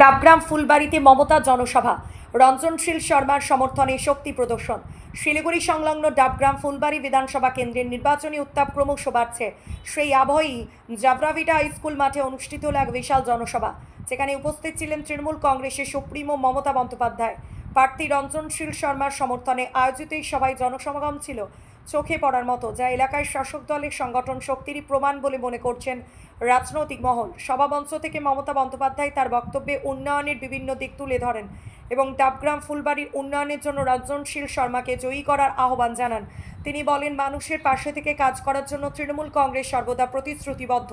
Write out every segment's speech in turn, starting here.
ডাবগ্রাম ফুলবাড়িতে মমতা জনসভা, রঞ্জনশীল শর্মার সমর্থনে শক্তি প্রদর্শন। শিলিগুড়ি সংলগ্ন ডাবগ্রাম ফুলবাড়ি বিধানসভা কেন্দ্রের নির্বাচনী উত্তাপ ক্রমশ বাড়ছে। সেই আবহেই জাবরাভিটা হাই স্কুল মাঠে অনুষ্ঠিত হল এক বিশাল জনসভা, যেখানে উপস্থিত ছিলেন তৃণমূল কংগ্রেসের সুপ্রিমো মমতা বন্দ্যোপাধ্যায়। প্রার্থী রঞ্জনশীল শর্মার সমর্থনে আয়োজিত এই সভায় জনসমাগম ছিল চোখে পড়ার মতো, যা এলাকায় শাসক দলের সংগঠন শক্তিরই প্রমাণ বলে মনে করছেন রাজনৈতিক মহল। সভামঞ্চ থেকে মমতা বন্দ্যোপাধ্যায় তার বক্তব্যে উন্নয়নের বিভিন্ন দিক তুলে ধরেন এবং ডাবগ্রাম ফুলবাড়ির উন্নয়নের জন্য রঞ্জনশীল শর্মাকে জয়ী করার আহ্বান জানান। তিনি বলেন, মানুষের পাশে থেকে কাজ করার জন্য তৃণমূল কংগ্রেস সর্বদা প্রতিশ্রুতিবদ্ধ।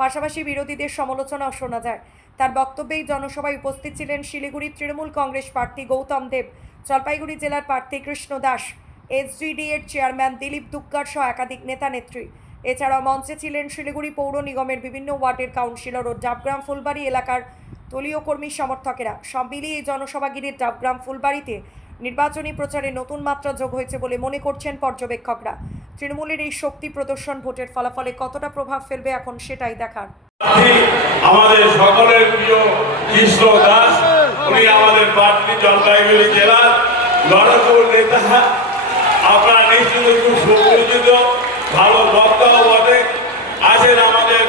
পাশাপাশি বিরোধীদের সমালোচনাও শোনা যায়। তার বক্তব্যেই জনসভায় উপস্থিত ছিলেন শিলিগুড়ির তৃণমূল কংগ্রেস প্রার্থী গৌতম দেব, জলপাইগুড়ি জেলার প্রার্থী কৃষ্ণ দাস, এসজিডি এর চেয়ারম্যান দিলীপ দুক্কার সহ একাধিক নেতা নেত্রী। এছাড়াও মঞ্চে ছিলেন শিলিগুড়ি পৌর নিগমের বিভিন্ন ওয়ার্ডের কাউন্সিলর ও ডাবগ্রাম ফুলবাড়ি এলাকার দলীয় কর্মী সমর্থকেরা। সব মিলিয়ে এই সমাগম ঘিরে ডাবগ্রাম ফুলবাড়িতে নির্বাচনী প্রচারে নতুন মাত্রা যোগ হয়েছে বলে মনে করছেন পর্যবেক্ষকরা। তৃণমূলের এই শক্তি প্রদর্শন ভোটের ফলাফলে কতটা প্রভাব ফেলবে এখন সেটাই দেখার। আমাদের সকলের প্রিয় কৃষ্ণ দাস, উনি আমাদের প্রার্থী জলপাইগুড়ি জেলার লড়াকুর নেতা। আপনারা নিশ্চিত খুব সুপরিচিত, ভালো বক্তাও বটে। আছেন আমাদের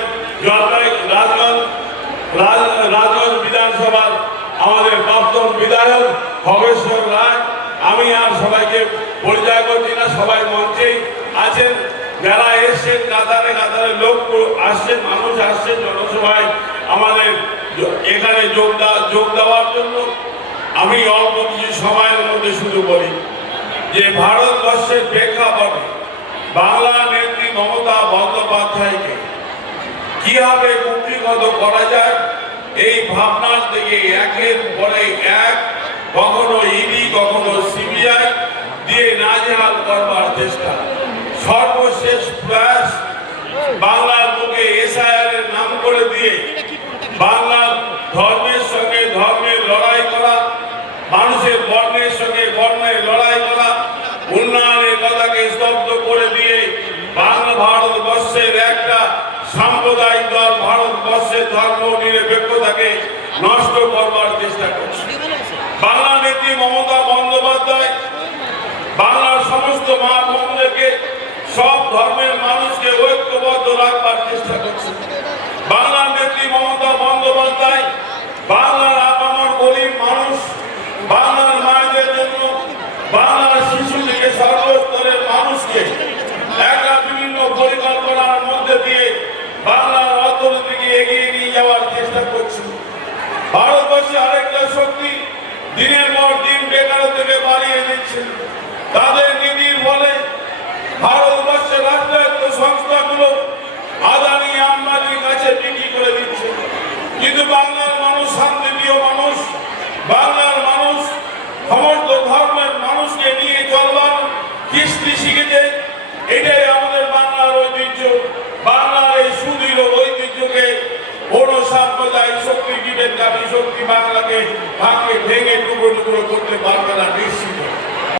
রাজগঞ্জ বিধানসভার আমাদের প্রাক্তন বিধায়ক খগেশ্বর রায়। আমি আর সবাইকে পরিচয় করছি না, সবাই মঞ্চেই আছেন। যারা এসছেন কাতারে কাতারে লোক আসছেন, মানুষ আসছেন জনসভায় আমাদের এখানে যোগ দেওয়ার জন্য। আমি অল্প কিছু সময়ের মধ্যে শুধু বলি যে ভারতবর্ষের প্রেক্ষাপটে বাংলা নেত্রী মমতা বন্দ্যোপাধ্যায়কে কিভাবে কুক্ষিগত করা যায়, এই ভাবনার থেকে একের পরে এক কখনো ইডি কখনো সিবিআই দিয়ে নাজেহাল করবার চেষ্টা। সর্বশেষ প্রয়াস বাংলার বুকে এসআইআর এর নাম করে দিয়ে বাংলার ধর্মের সঙ্গে ধর্মের লড়াই করা, মানুষের বর্ণের সঙ্গে বর্ণের লড়াই করা, উন্নয়নের কথাকে স্তব্ধ করে দিয়ে ভারতবর্ষের একটা সাম্প্রদায়িক দল ভারতবর্ষের ধর্ম নিরপেক্ষতাকে নষ্ট করবার চেষ্টা করছে। বাংলা নেত্রী মমতা বন্দ্যোপাধ্যায় বাংলার সমস্ত মা বোনদেরকে, সব ধর্মের মানুষকে ঐক্যবদ্ধ রাখবার চেষ্টা করছে। বাংলা নেত্রী মমতা বন্দ্যোপাধ্যায় বাংলার আপামর গরিব মানুষ, বাংলার মায়েদের জন্য, বাংলার শিশু থেকে সর্বস্তরের মানুষকে একটা বিভিন্ন পরিকল্পনার মধ্যে দিয়ে বাংলার অর্থনীতিকে এগিয়ে নিয়ে যাওয়ার চেষ্টা করছে। ভারতবর্ষে আরেকটা শক্তি দিনের পর দিন বেকারত্বকে বাড়িয়ে দিচ্ছে। তাদের নীতির ফলে ভারতবর্ষের রাষ্ট্রায়ত্ত সংস্থাগুলো আদানি আম্বানির কাছে বিক্রি করে দিচ্ছে। কিন্তু বাংলার মানুষ শান্তিপ্রিয় মানুষ, বাংলার মানুষ সমস্ত ধর্মের মানুষকে নিয়ে চলবার কৃষ্টি শিখেছে। এটাই আমাদের বাংলার ঐতিহ্য। বাংলার এই সুদৃঢ় ঐতিহ্যকে বড় সাম্প্রদায়িক শক্তি বিবেককারী শক্তি বাংলাকে ভেঙে টুকরো টুকরো করতে পারবে না।